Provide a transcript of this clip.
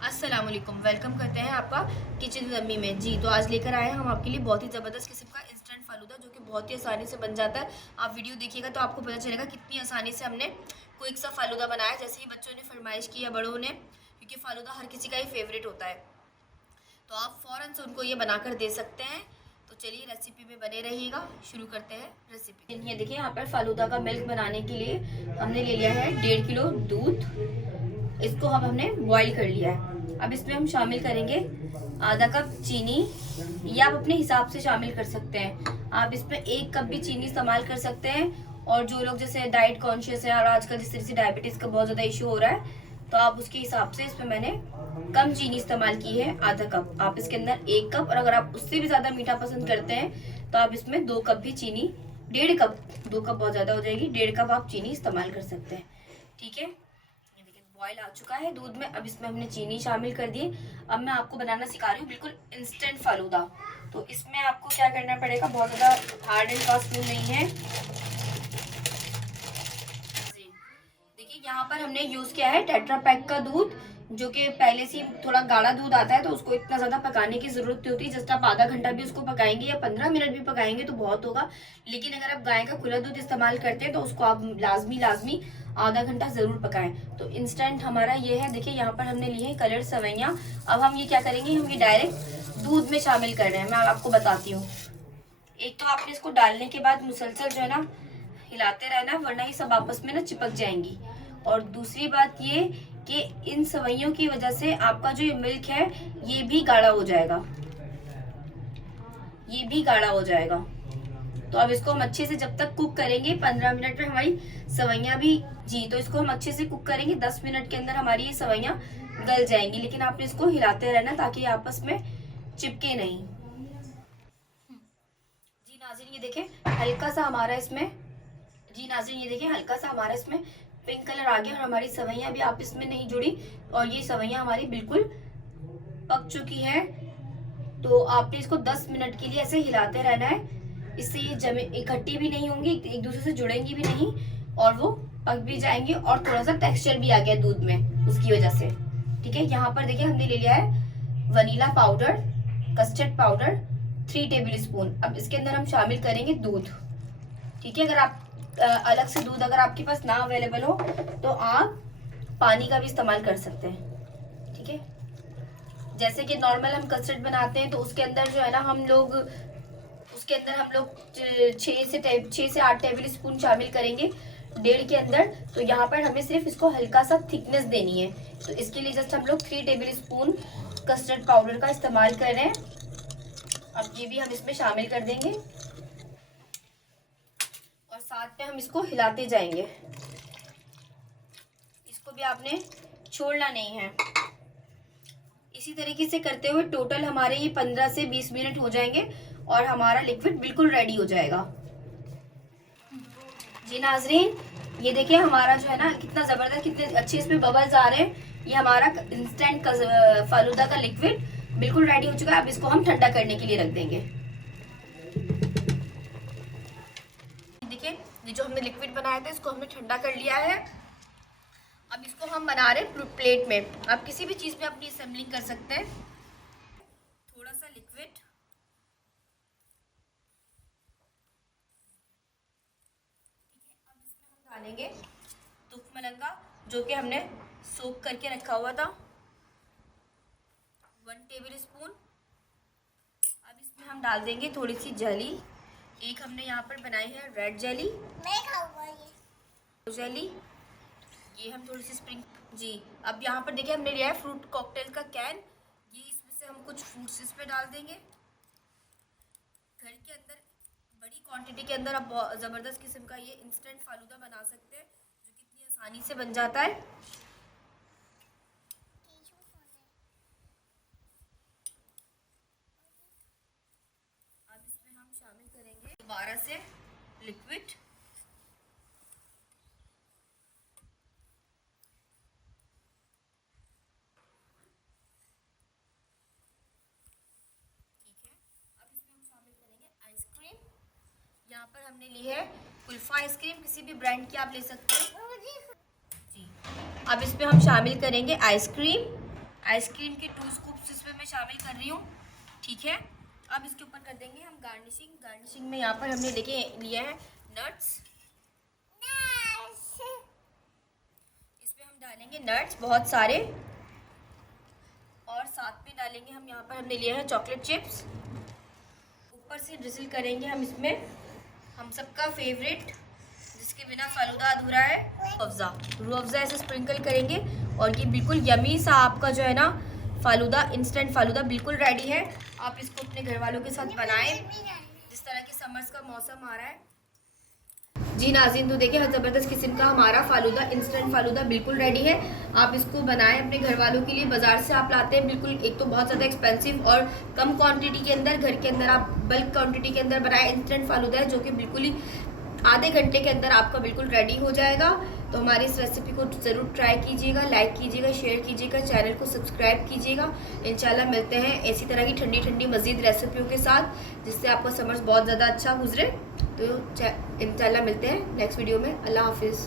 अस्सलाम वालेकुम, वेलकम करते हैं आपका किचन विद अम्मी में। जी, तो आज लेकर आए हैं हम आपके लिए बहुत ही ज़बरदस्त किस्म का इंस्टेंट फ़ालूदा, जो कि बहुत ही आसानी से बन जाता है। आप वीडियो देखिएगा तो आपको पता चलेगा कितनी आसानी से हमने क्विक सा फ़ालूदा बनाया, जैसे ही बच्चों ने फरमाइश की या बड़ों ने, क्योंकि फ़ालूदा हर किसी का ही फेवरेट होता है। तो आप फ़ौरन से उनको ये बनाकर दे सकते हैं। तो चलिए रेसिपी में बने रहिएगा, शुरू करते हैं रेसिपी। ये देखिए, यहाँ पर फ़ालूदा का मिल्क बनाने के लिए हमने ले लिया है 1.5 किलो दूध। इसको अब हमने बॉईल कर लिया है। अब इसमें हम शामिल करेंगे आधा कप चीनी, या आप अपने हिसाब से शामिल कर सकते हैं। आप इसमें 1 कप भी चीनी इस्तेमाल कर सकते हैं। और जो लोग जैसे डाइट कॉन्शियस है और आजकल जिस तरह से डायबिटीज़ का बहुत ज़्यादा इशू हो रहा है, तो आप उसके हिसाब से इसमें मैंने कम चीनी इस्तेमाल की है, आधा कप। आप इसके अंदर 1 कप, और अगर आप उससे भी ज़्यादा मीठा पसंद करते हैं तो आप इसमें 2 कप भी चीनी, 1.5 कप, 2 कप बहुत ज़्यादा हो जाएगी, 1.5 कप आप चीनी इस्तेमाल कर सकते हैं। ठीक है, बॉईल आ चुका है दूध में। अब इसमें हमने चीनी शामिल कर दी। अब मैं आपको बनाना सिखा रही हूँ बिल्कुल इंस्टेंट फालूदा। तो इसमें आपको क्या करना पड़ेगा, बहुत ज़्यादा हार्ड एंड फास्ट रूल नहीं है। देखिए, यहाँ पर हमने यूज़ किया है टेट्रा पैक का दूध, जो कि पहले से थोड़ा गाढ़ा दूध आता है, तो उसको इतना ज़्यादा पकाने की ज़रूरत नहीं होती। जस्ट आप आधा घंटा भी उसको पकाएंगे या 15 मिनट भी पकाएंगे तो बहुत होगा। लेकिन अगर आप गाय का खुला दूध इस्तेमाल करते हैं तो उसको आप लाजमी आधा घंटा ज़रूर पकाएं। तो इंस्टेंट हमारा ये है। देखिए, यहाँ पर हमने ली है कलर सवैयाँ। अब हम ये क्या करेंगे, हम ये डायरेक्ट दूध में शामिल कर रहे हैं। मैं आपको बताती हूँ। एक तो आपने इसको डालने के बाद मुसलसल जो है ना हिलाते रहना, वरना ये सब आपस में ना चिपक जाएंगी। और दूसरी बात ये कि इन सवैयों की वजह से आपका जो ये मिल्क है ये भी गाढ़ा हो जाएगा, ये भी गाढ़ा हो जाएगा। तो अब इसको हम अच्छे से जब तक कुक करेंगे, 15 मिनट में हमारी सवैयाँ भी, जी, तो इसको हम अच्छे से कुक करेंगे। 10 मिनट के अंदर हमारी ये सवैयाँ गल जाएंगी। लेकिन आपने इसको हिलाते रहना ताकि आपस में चिपके नहीं। जी नाज़रीन, ये देखें हल्का सा हमारा इसमें, जी नाज़रीन ये देखिए हल्का सा हमारा इसमें पिंक कलर आ गया, और हमारी सवैयाँ भी आपस में नहीं जुड़ी, और ये सवैयाँ हमारी बिल्कुल पक चुकी है। तो आपने इसको 10 मिनट के लिए ऐसे हिलाते रहना है। इससे ये जमे इकट्ठी भी नहीं होंगी, एक दूसरे से जुड़ेंगी भी नहीं, और वो पक भी जाएंगे। और थोड़ा सा टेक्सचर भी आ गया दूध में उसकी वजह से। ठीक है, यहाँ पर देखिए हमने ले लिया है vanilla powder, custard powder 3 table spoon. अब इसके अंदर हम शामिल करेंगे दूध। ठीक है, अगर आप अलग से दूध अगर आपके पास ना अवेलेबल हो तो आप पानी का भी इस्तेमाल कर सकते हैं। ठीक है, जैसे कि नॉर्मल हम कस्टर्ड बनाते हैं तो उसके अंदर जो है ना हम लोग, उसके अंदर हम लोग 6 से 8 टेबल स्पून शामिल करेंगे 1.5 के अंदर। तो यहाँ पर हमें सिर्फ इसको हल्का सा थिकनेस देनी है, तो इसके लिए जस्ट हम लोग 3 टेबल स्पून कस्टर्ड पाउडर का इस्तेमाल कर रहे हैं। अब ये भी हम इसमें शामिल कर देंगे, और साथ में हम इसको हिलाते जाएंगे। इसको भी आपने छोड़ना नहीं है। इसी तरीके से करते हुए टोटल हमारे ये 15 से 20 मिनट हो जाएंगे, और हमारा लिक्विड बिल्कुल रेडी हो जाएगा। जी नाजरीन, ये देखिए हमारा जो है ना कितना ज़बरदस्त, कितने अच्छे इसमें बबल्स आ रहे हैं। ये हमारा इंस्टेंट फालूदा का लिक्विड बिल्कुल रेडी हो चुका है। अब इसको हम ठंडा करने के लिए रख देंगे। देखिए, ये जो हमने लिक्विड बनाया था इसको हमने ठंडा कर लिया है। अब इसको हम बना रहे हैं प्लेट में। आप किसी भी चीज़ में अपनी असेंबलिंग कर सकते हैं। थोड़ा सा लिक्विड डालेंगे, तुखमलंगा जो कि हमने सोक करके रखा हुआ था, 1 टेबल स्पून। अब इसमें हम डाल देंगे थोड़ी सी जेली। एक हमने यहाँ पर बनाई है रेड जेली, मैं खाऊंगा ये जेली। ये हम थोड़ी सी स्प्रिंग, जी। अब यहाँ पर देखिए हमने लिया है फ्रूट कॉकटेल का कैन। ये इसमें से हम कुछ फ्रूट्स इसमें डाल देंगे। घर के अंदर बड़ी क्वांटिटी के अंदर आप ज़बरदस्त किस्म का ये इंस्टेंट फालूदा बना सकते हैं, जो कितनी आसानी से बन जाता है। अब इसमें हम शामिल करेंगे दोबारा से लिक्विड। यहाँ पर हमने ली है कुल्फा आइसक्रीम, किसी भी ब्रांड की आप ले सकते हैं। जी, अब इसमें हम शामिल करेंगे आइसक्रीम आइसक्रीम के 2 स्कूप्स इसमें मैं शामिल कर रही हूँ, ठीक है। अब इसके ऊपर कर देंगे हम गार्निशिंग में यहाँ पर हमने लिया है नट्स। इसमें हम डालेंगे नट्स बहुत सारे, और साथ में डालेंगे हम यहाँ पर हमने लिया है चॉकलेट चिप्स। ऊपर से ड्रिजल करेंगे हम इसमें हम सबका फेवरेट, जिसके बिना फालूदा अधूरा है, रूह अफ़ज़ा ऐसे स्प्रिंकल करेंगे। और ये बिल्कुल यमी सा आपका जो है ना फालूदा, इंस्टेंट फालूदा बिल्कुल रेडी है। आप इसको अपने घर वालों के साथ बनाएं, जिस तरह के समर्स का मौसम आ रहा है। जी नाज़रीन, तो देखिए ज़बरदस्त किस्म का हमारा फालूदा, इंस्टेंट फालूदा बिल्कुल रेडी है। आप इसको बनाएं अपने घर वालों के लिए। बाज़ार से आप लाते हैं बिल्कुल, एक तो बहुत ज़्यादा एक्सपेंसिव और कम क्वांटिटी के अंदर, घर के अंदर आप बल्क क्वांटिटी के अंदर बनाएं। इंस्टेंट फालूदा है जो कि बिल्कुल ही आधे घंटे के अंदर आपका बिल्कुल रेडी हो जाएगा। तो हमारी इस रेसिपी को ज़रूर ट्राई कीजिएगा, लाइक कीजिएगा, शेयर कीजिएगा, चैनल को सब्सक्राइब कीजिएगा। इंशाल्लाह मिलते हैं ऐसी तरह की ठंडी ठंडी मज़ीद रेसिपियों के साथ, जिससे आपका समर्स बहुत ज़्यादा अच्छा गुजरे। तो इंशाल्लाह मिलते हैं नेक्स्ट वीडियो में। अल्लाह हाफिज़।